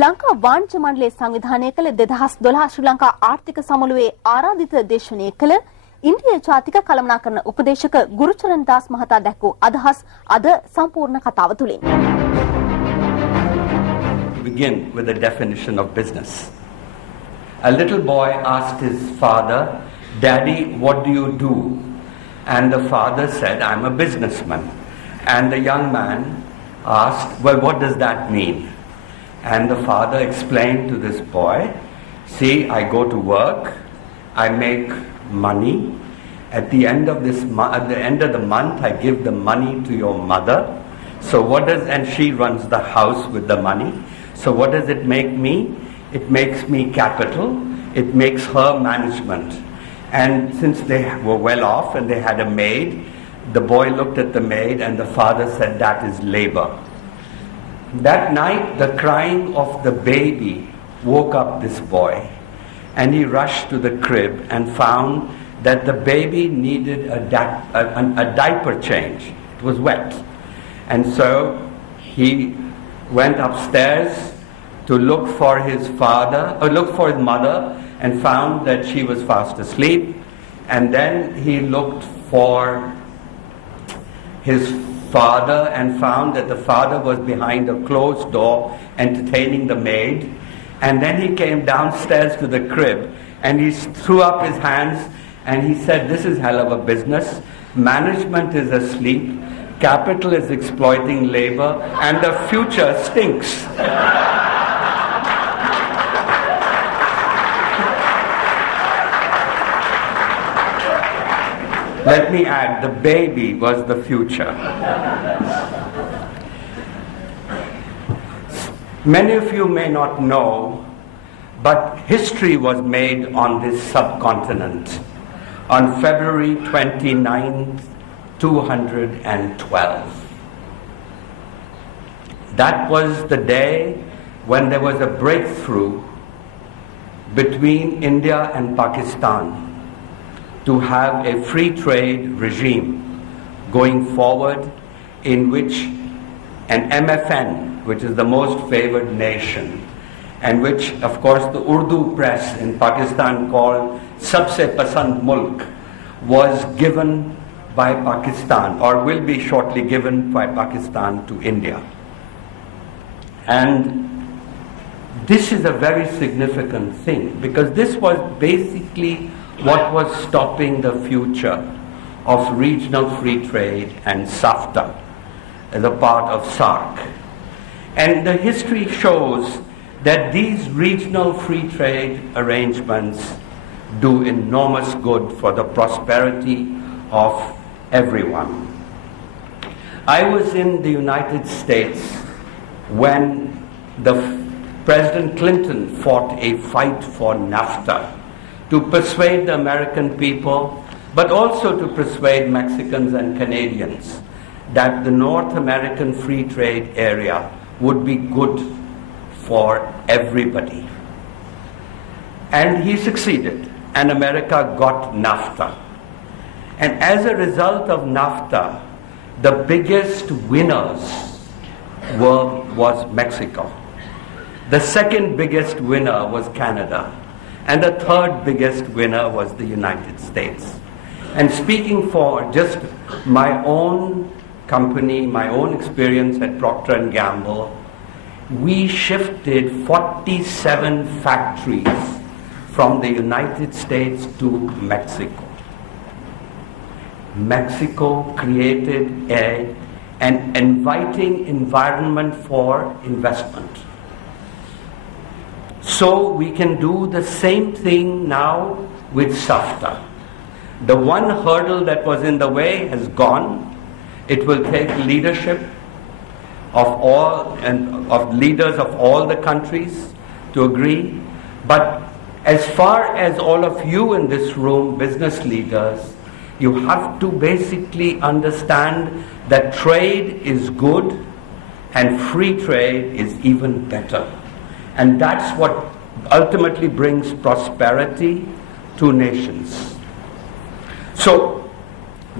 ලංකා වාණිජ්‍ය මණ්ඩලයේ සංවිධානය කළ 2012 ශ්‍රී ලංකා ආර්ථික සමුළුවේ ආරාධිත දේශනය කළ ඉන්දියා ජාතික කළමනාකරණ උපදේශක ගුරුචරණ දාස් මහතා දැක්වූ අදහස් අද සම්පූර්ණ කතාව තුලින්. Begin with the definition of business. A little boy asked his father, "Daddy, what do you do?" And the father said, "I'm a businessman." And the young man asked, "Well, what does that mean?" And the father explained to this boy, "See, I go to work, I make money. At the end of the month, I give the money to your mother. So and she runs the house with the money. So what does it make me? It makes me capital. It makes her management." And since they were well off and they had a maid, the boy looked at the maid and the father said, "That is labor." That night, the crying of the baby woke up this boy, and he rushed to the crib and found that the baby needed a diaper change. It was wet. And so he went upstairs to look for his mother, and found that she was fast asleep. And then he looked for his father and found that the father was behind a closed door entertaining the maid. And then he came downstairs to the crib and he threw up his hands and he said, "This is hell of a business. Management is asleep, capital is exploiting labor, and the future stinks." Let me add, the baby was the future. Many of you may not know, but history was made on this subcontinent on February 29th, 212. That was the day when there was a breakthrough between India and Pakistan to have a free trade regime going forward, in which an MFN, which is the most favored nation, and which of course the Urdu press in Pakistan called Sabse Pasand Mulk, was given by Pakistan, or will be shortly given by Pakistan to India. And this is a very significant thing, because this was basically what was stopping the future of regional free trade and SAFTA as a part of SARC. And the history shows that these regional free trade arrangements do enormous good for the prosperity of everyone. I was in the United States when President Clinton fought a fight for NAFTA to persuade the American people, but also to persuade Mexicans and Canadians that the North American free trade area would be good for everybody. And he succeeded, and America got NAFTA. And as a result of NAFTA, the biggest winners was Mexico. The second biggest winner was Canada. And the third biggest winner was the United States. And speaking for just my own company, my own experience at Procter & Gamble, we shifted 47 factories from the United States to Mexico. Mexico created an inviting environment for investment. So we can do the same thing now with SAFTA. The one hurdle that was in the way has gone. It will take leadership of leaders of all the countries to agree. But as far as all of you in this room, business leaders, you have to basically understand that trade is good and free trade is even better. And that's what ultimately brings prosperity to nations. So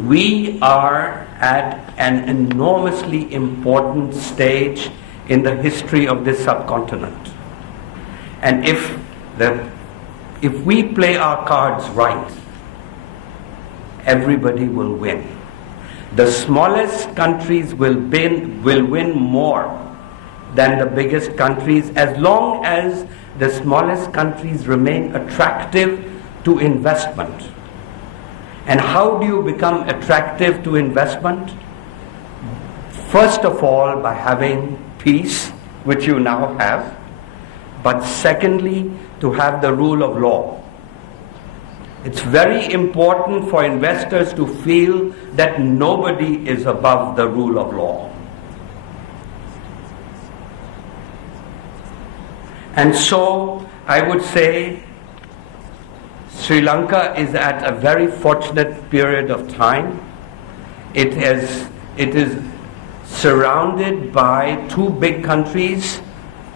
we are at an enormously important stage in the history of this subcontinent. And if we play our cards right, everybody will win. The smallest countries will win more than the biggest countries, as long as the smallest countries remain attractive to investment. And how do you become attractive to investment? First of all, by having peace, which you now have, but secondly, to have the rule of law. It's very important for investors to feel that nobody is above the rule of law. And so, I would say, Sri Lanka is at a very fortunate period of time. It is surrounded by two big countries,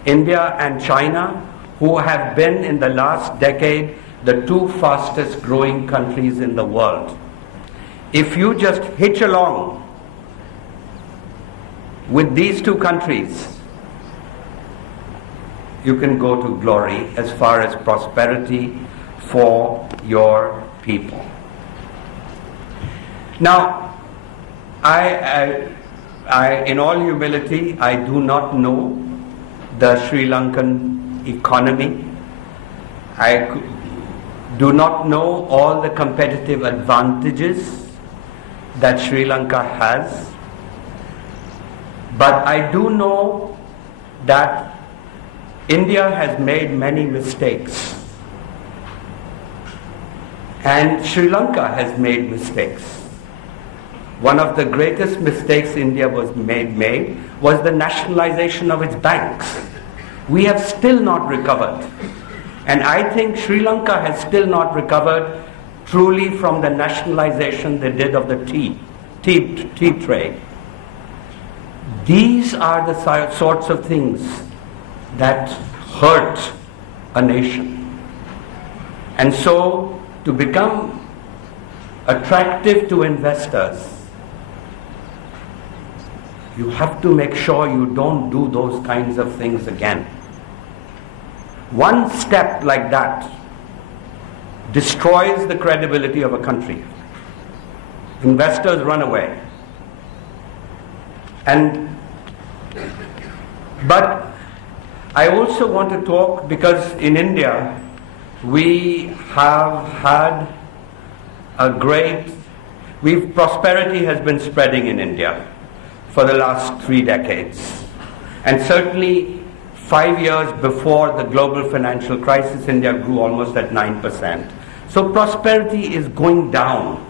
India and China, who have been in the last decade the two fastest growing countries in the world. If you just hitch along with these two countries, you can go to glory as far as prosperity for your people. Now, I in all humility, I do not know the Sri Lankan economy. I do not know all the competitive advantages that Sri Lanka has, but I do know that India has made many mistakes, and Sri Lanka has made mistakes. One of the greatest mistakes India made was the nationalization of its banks. We have still not recovered. And I think Sri Lanka has still not recovered truly from the nationalization they did of the tea trade. These are the sorts of things that hurt a nation. And so, to become attractive to investors, you have to make sure you don't do those kinds of things again. One step like that destroys the credibility of a country. Investors run away. But I also want to talk, because in India we have had prosperity has been spreading in India for the last 3 decades. And certainly 5 years before the global financial crisis, India grew almost at 9%. So prosperity is going down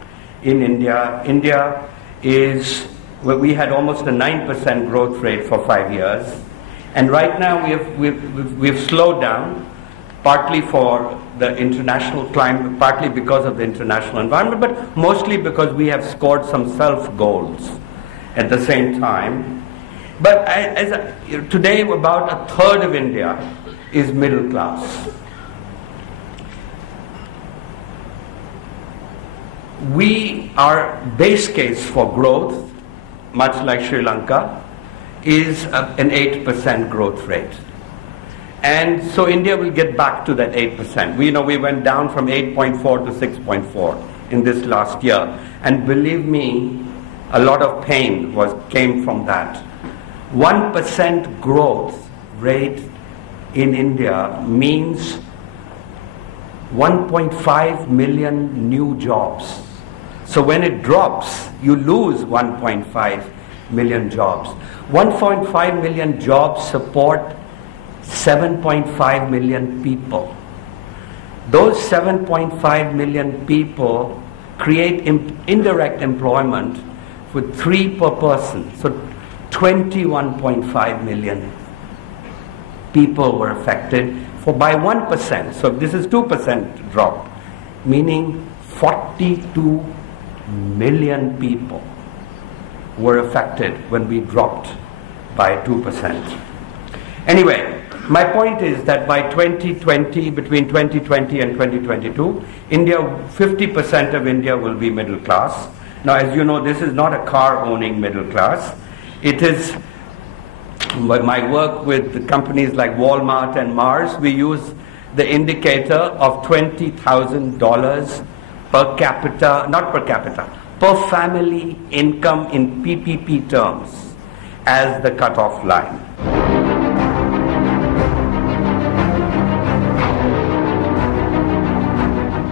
in India. India we had almost a 9% growth rate for 5 years. And right now we've slowed down, partly for the international climate, partly because of the international environment, but mostly because we have scored some self-goals at the same time. But today about a third of India is middle class. Our base case for growth, much like Sri Lanka, is an 8% growth rate. And so India will get back to that 8%. We went down from 8.4 to 6.4 in this last year. And believe me, a lot of pain came from that. 1% growth rate in India means 1.5 million new jobs. So when it drops, you lose 1.5 million jobs. 1.5 million jobs support 7.5 million people. Those 7.5 million people create indirect employment for 3 per person. So 21.5 million people were affected by 1%. So this is 2% drop, meaning 42 million people were affected when we dropped by 2%. Anyway, my point is that by 2020, between 2020 and 2022, 50% of India will be middle class. Now, as you know, this is not a car-owning middle class. It is my work with companies like Walmart and Mars, we use the indicator of $20,000 per capita, not per capita, per family income in PPP terms as the cutoff line.